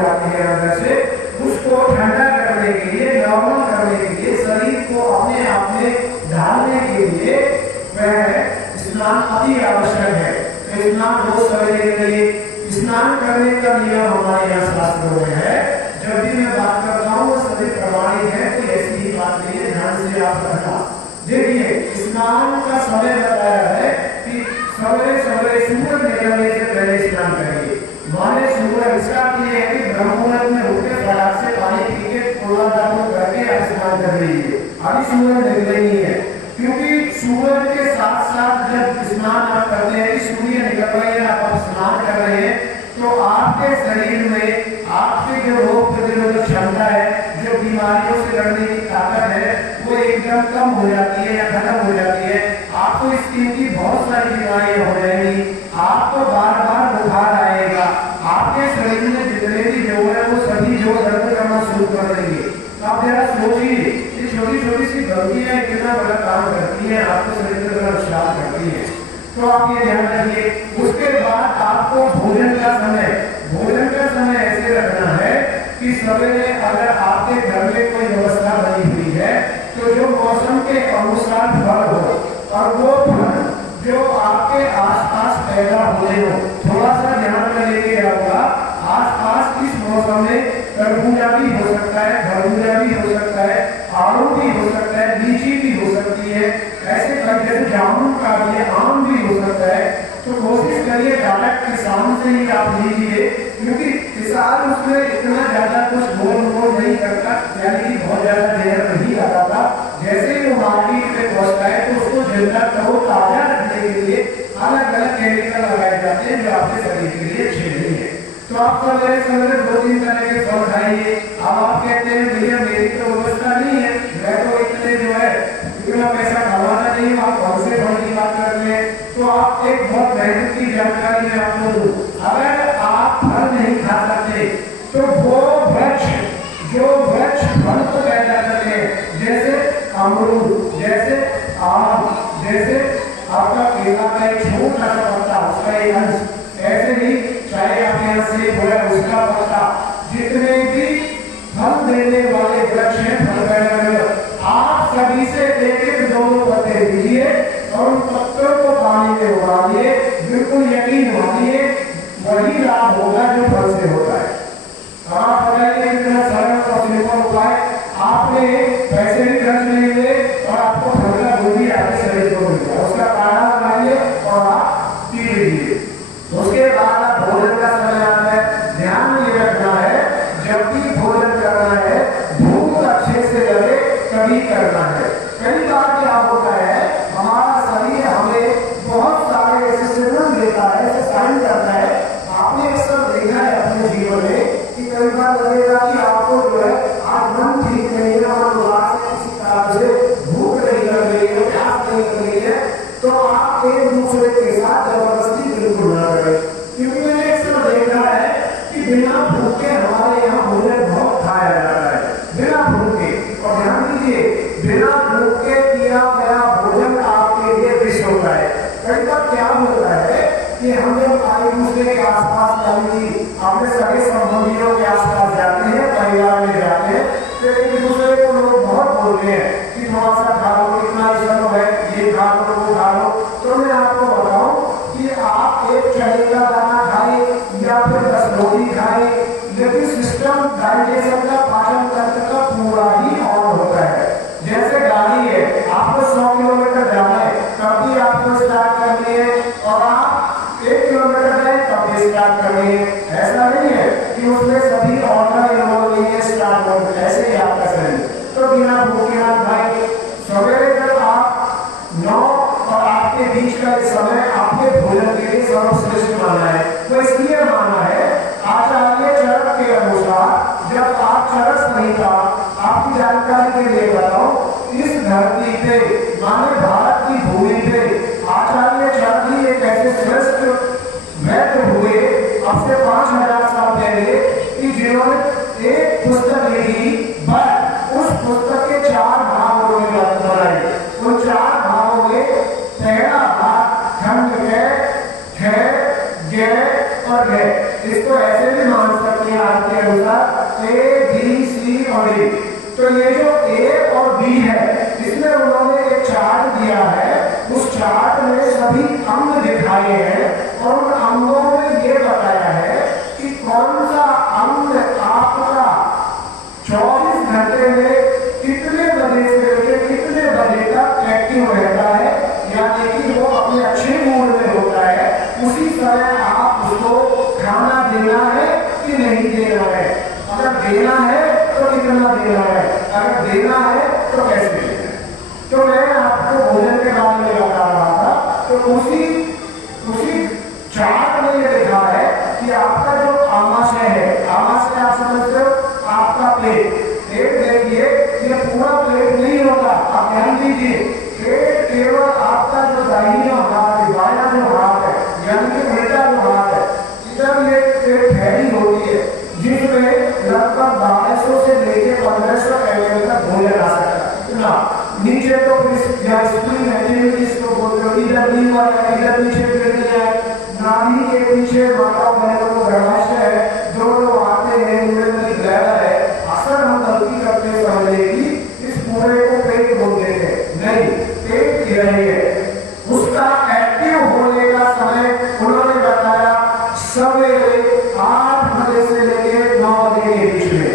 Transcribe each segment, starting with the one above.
जाती है अंदर से, उसको ठंडा करने के लिए, नॉर्मल करने के लिए, शरीर को अपने आप में ढालने के लिए वह स्नान अति आवश्यक है। तो स्नान रोज सवेरे करिए। स्नान करने का नियम हमारे यहाँ शास्त्रों में है। जब भी मैं बात करता हूँ वो सभी प्रमाणित है, कोई ऐसी ही बात नहीं है, ध्यान से आप रखना। देखिए स्नान का समय बताया है कि सवेरे सवेरे सूरज निकलने से पहले स्नान करिए। माने सूरज इसका है कि ब्रह्ममुहूर्त में उठ के फटाक से पानी पी के थोड़ा दातुन करके आप स्नान कर लीजिए। अभी सूरज निकले नहीं है, क्योंकि सूरज के साथ साथ जब स्नान आप करते हैं, सूर्य निकल रहे हैं, आप स्नान कर रहे हैं, तो आपके शरीर में आपकी जो रोग प्रतिरोधक क्षमता है, जो बीमारियों से लड़ने की ताकत है, वो एकदम कम हो जाती है या खत्म हो जाती है। आपको स्किन की बहुत सारी बीमारियां हो जाएंगी, आपको बार बार बुखार आएगा, आपके शरीर में जितने भी जोड़ है वो सभी जोड़ दर्द करना शुरू कर देंगे। आप जरा सोचिए, ये छोटी छोटी सी गलतियां कितना बड़ा काम करती हैं, आपके शरीर में बड़ा नुकसान करती हैं। तो आप ये ध्यान रखिए। उसके बाद आपको भोजन का समय ऐसे रखना है कि सवेरे अगर आपके घर में कोई व्यवस्था बनी हुई है, तो जो मौसम के अनुसार फल हो, और वो फल जो आपके आसपास पैदा हुए हो, थोड़ा सा ध्यान में लेके आऊंगा। आसपास इस मौसम में तरबूजा भी हो सकता है, खरबूजा भी हो सकता है, आड़ू भी हो सकता है, लीची भी हो सकती है, ऐसे जैसे जामुन का भी है, आम भी हो सकता है। तो कोशिश करिए डायरेक्ट किसान से ही आप लीजिए, क्योंकि किसान उसमें इतना ज्यादा कुछ मोल नहीं करता, यानी कि बहुत ज्यादा देर नहीं लगाता। जैसे ही वो मार्केट में पहुंचता है तो उसको जिंदा करो ताजा रखने के लिए अलग अलग केमिकल लगाए जाते हैं, जो आपके शरीर के लिए अच्छे नहीं है। तो आप सवेरे सवेरे 2-3 तरह के फल खाइए। अब आप कहते हैं भैया मेरी तो व्यवस्था नहीं है, मैं तो इतने जो है इतना पैसा कमाना नहीं, आप कौन से फल की बात करते हैं। तो आप एक बहुत मेहनत की जानकारी मैं आपको दूं, अगर आप फल नहीं खा सकते तो वो जो वृक्ष फल को पैदा करते हैं, जैसे अमरूद, जैसे आम, जैसे आपका केला का एक छोटा सा पत्ता, उसका एक अंश, ऐसे ही चाहे आपके यहाँ सेब है उसका पत्ता, जितने भी फल देने वाले वृक्ष हैं, फल पैदा करने, आप सभी से एक 2 पत्ते दीजिए और उन पत्तों को पानी में उबालिए। बिल्कुल यकीन मानिए वही लाभ होगा जो फल से होता है। आप बताइए इतना सरल और सिंपल उपाय, आपने पैसे भी खर्च नहीं हुए और आपको फल का गुण भी आपके शरीर को मिल गया, उसका काढ़ा बनाइए और आप पी लीजिए। उसके बाद आप भोजन का समय आता है, ध्यान ये रखना है जब भी भोजन करना है भूख अच्छे से लगे तभी करना है। कई बार क्या होता है, हमारा शरीर हमें बहुत सारे ऐसे सिग्नल देता है, ऐसे साइन करता है। आपने अक्सर देखा है अपने जीवन में कि कई बार लगेगा कि आपको जो है आज मन ठीक नहीं है, मन उदास है, किसी कारण से भूख नहीं लग रही है, प्यास नहीं लग रही है, तो आप एक दूसरे के साथ जबरदस्ती बिल्कुल ना करें। क्योंकि मैंने अक्सर देखा है कि बिना भूखे हमारे यहाँ भोजन बहुत खाया जाता है, बिना भूखे। और ध्यान दीजिए, बिना भूखे किया गया भोजन आपके लिए विष होता है। कई बार क्या होता है कि हम जब एक दूसरे के आसपास अपने सगे संबंधियों के आसपास जाते हैं, परिवार में जाते हैं, तो एक दूसरे को लोग बहुत बोलते हैं कि थोड़ा सा खा लो, इतना चलो है, ये खा लो, वो खा लो। तो मैं आपको बताऊं कि आप एक चने का दाना खाए या फिर 10 रोटी खाए, लेकिन सिस्टम डाइजेशन का, पाचन तंत्र का पूरा ही ऑन होता है। जैसे गाड़ी है, आपको 100 किलोमीटर जाना है तभी आपको स्टार्ट करनी है, और आप 1 किलोमीटर जाए तभी स्टार्ट करनी है। ऐसा नहीं है कि उसमें सभी ऑर्डर इन्वॉल्व नहीं है स्टार्ट हो, ऐसे ही आपका शरीर। तो बिना भूखे आप खाए, सवेरे जब आप 9 और आपके बीच का समय आपके भोजन के लिए सर्वश्रेष्ठ माना है। तो इसलिए माना है आचार्य चरक के अनुसार, जब आप चरस नहीं था, आपकी जानकारी के लिए बताओ, इस धरती पे माने भारत की भूमि पे आचार्य चरक ही एक ऐसे श्रेष्ठ वैद्य हुए अब से 5000 साल पहले कि जिन्होंने एक पुस्तक लिखी, बट उस पुस्तक के 4 भागों में बनाई। उन 4 भागों में पहला भाग खंड है और है। इसको ऐसे भी मान सकते हैं आज के सा अंग आपका 24 घंटे में कितने बजे से लेकर कितने बजे तक एक्टिव रहता है, यानी कि वो अपने अच्छे मूड में होता है, उसी समय आप उसको खाना देना है कि नहीं देना है। अगर देना है तो कितना देना है, अगर देना है तो कैसे देना है। तो मैं आपको भोजन के बारे में बता रहा था, तो उसी चार्ट में ये लिखा है कि आपका जो आमाशय है, आमाशय आप समझते हो, आपका प्लेट देखिए, ये पूरा प्लेट नहीं होता, आप ध्यान दीजिए। पेट केवल आपका जो दाहिना हाथ है, बायां जो हाथ है, यानी कि उल्टा जो हाथ है, इधर ये पेट फैली होती है, जिसमें लगभग 1200 से लेकर 1500 ml तक भोजन आ सकता है। इतना नीचे तो स्प्रिंग एक्टिविटीज को बोलते हो, इधर नी वाला, इधर नीचे पेट है, नाभि के पीछे माता बहनों को गर्भाशय है, दोनों आते हैं, यूरिनरी ब्लैडर है। अक्सर हम गलती करते समझे कि इस पूरे को पेट बोलते हैं, नहीं, पेट ही है। उसका एक्टिव होने का समय उन्होंने बताया सवेरे 8 बजे से लेकर 9 बजे के बीच में।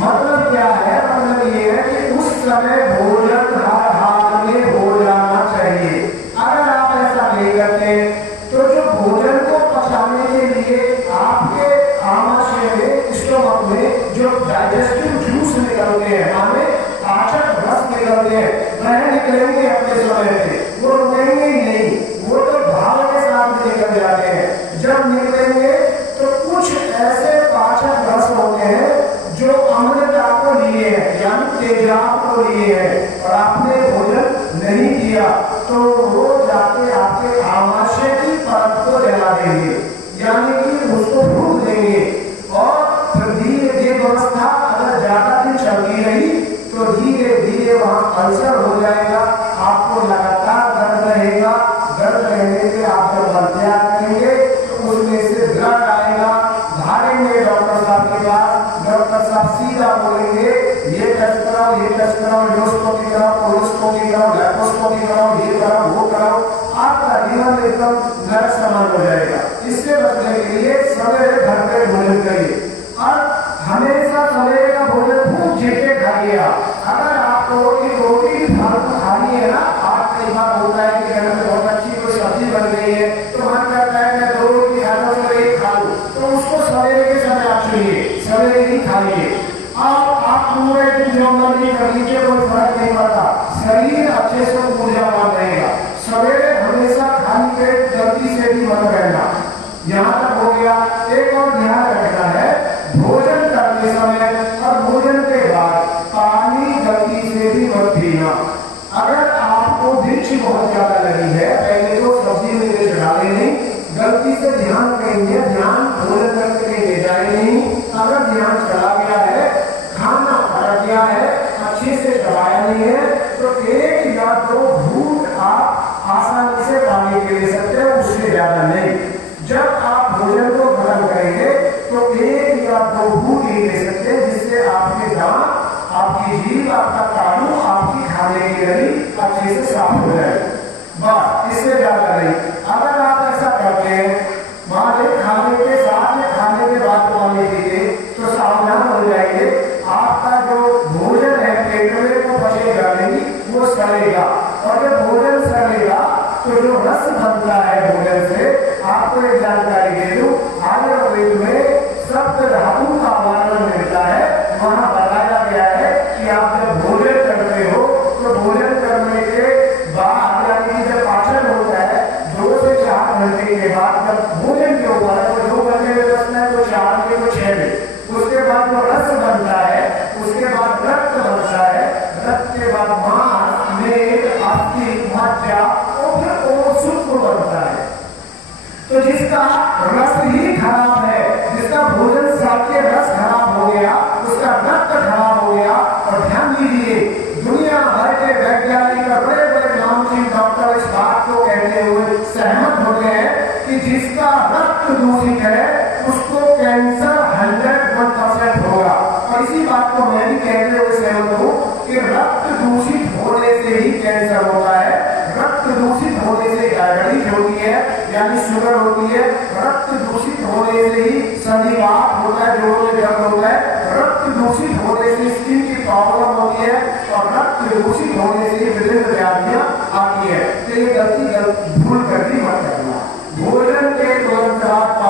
मतलब क्या है, मतलब ये है कि उस समय भोजन हर हाल में हो जाना चाहिए। अगर आप ऐसा नहीं करते तो जो भोजन को पचाने के लिए आपके आमाशय में, स्टोमक में जो डाइजेस्टिव जूस निकलते हैं, माने पाचक रस निकलते हैं, वह निकलेंगे अपने समय पे, वो रुकेंगे ही नहीं, वो तो भाव के साथ निकल जाते हैं। जब निकलेंगे तो कुछ ऐसे पाचक रस होते हैं जो अम्लता को लिए हैं, यानी तेजाब को लिए हैं, और आपने भोजन नहीं किया तो वो जाके आपके आमाशय की परत को जला देंगे, यानी कि उसको फूंक देंगे। और फिर धीरे ये व्यवस्था अगर ज्यादा दिन चलती रही तो धीरे धीरे वहां अल्सर हो जाएगा, आपको लगातार दर्द रहेगा। दर्द रहने पे आप जब बलत्याग करेंगे तो उसमें से ब्लड आएगा, भागेंगे डॉक्टर साहब के पास, डॉक्टर साहब सीधा बोलेंगे ये टेस्ट कराओ, ये टेस्ट कराओ, एंडोस्कोपी कराओ, कोलोस्कोपी कराओ, लैप्रोस्कोपी कराओ, ये कराओ, वो कराओ, आपका जीवन एकदम नरक समान हो जाएगा। इससे बचने के लिए सवेरे घर पे भोजन करिए, और हमेशा सवेरे का भोजन खूब झीके खाइए। अगर आपको रोटी फालतू खानी है ना, आप कई बार होता है कि घर में बहुत अच्छी कोई सब्जी बन गई है तो मन करता है मैं 2 रोटी खा लूं, तो एक खा लूं, तो उसको सवेरे के समय आप चुनिए, सवेरे ही खाइए। आप पूरे दिन जो मर्जी कर लीजिए, कोई फर्क नहीं पड़ता, शरीर अच्छे से ऊर्जावान रहेगा। सवेरे हमेशा खाली पेट गलती से भी मत रहना। यहाँ तक हो गया। एक और ध्यान रखना है, भोजन करते समय और भोजन के बाद पानी गलती से भी मत पीना। अगर आपको मिर्च बहुत ज्यादा लगी है, पहले तो सब्जी में मिर्च डाले नहीं, गलती से ध्यान करेंगे, ध्यान भोजन करके ले जाए नहीं। अगर ध्यान चला गया है, खाना पड़ गया है, अच्छे से चलाया नहीं है, तो 1 या 2 घूंट आप आसानी से पानी पी ले सकते हैं, उससे ज्यादा नहीं। जब आप भोजन को खत्म करेंगे तो 1 या 2 घूंट ही ले सकते हैं, जिससे आपके दांत, आपकी जीभ, आपका तालू, आपकी खाने की नली अच्छे से साफ हो जाए, बस, इससे ज्यादा नहीं। अगर आप ऐसा करते हैं, मान लें खाने के साथ में खाने के बाद पानी पीते, तो सावधान हो जाएंगे, आपका जो भोजन है पेट में वो पचेगा नहीं, वो सड़ेगा, और जब भोजन सड़ेगा तो जो रस बनता है भोजन से, आपको एक जानकारी दे दूं, आयुर्वेद में सप्त धातु का वर्णन मिलता है। वहां बताया गया है कि आप जब भोजन करते हो तो भोजन करने के बाद, यानी कि जब पाचन होता है 2 से 4 घंटे के बाद, जब भोजन के ऊपर है तो 2 घंटे में बचना है, तो 4 में तो 6 में, उसके बाद जो रस बनता है, उसके बाद रक्त बनता है, रक्त के बाद मांस, मेद, अस्थि, मज्जा, और फिर शुक्र बनता है। तो जिसका रस ही खराब है, जिसका भोजन साथ रस खराब हो गया, उसका रक्त खराब हो गया। और ध्यान दीजिए, दुनिया भर के वैज्ञानिक और बड़े बड़े नामचीन डॉक्टर इस बात को कहते हुए सहमत हो गए हैं कि जिसका रक्त दूषित है उसको कैंसर 101% होगा। और इसी बात को मैं भी कहते हुए सहमत हूँ कि रक्त दूषित होने से ही कैंसर होता है, रक्त दूषित होने से डायबिटीज होती है, यानी शुगर होती है, रक्त दूषित होने से ही संधिवात होता है, जोड़ों में दर्द होता है, रक्त दूषित होने से स्किन की प्रॉब्लम होती है और रक्त दूषित होने से विभिन्न व्याधियां आती है। तो ये गलती भूल कर दी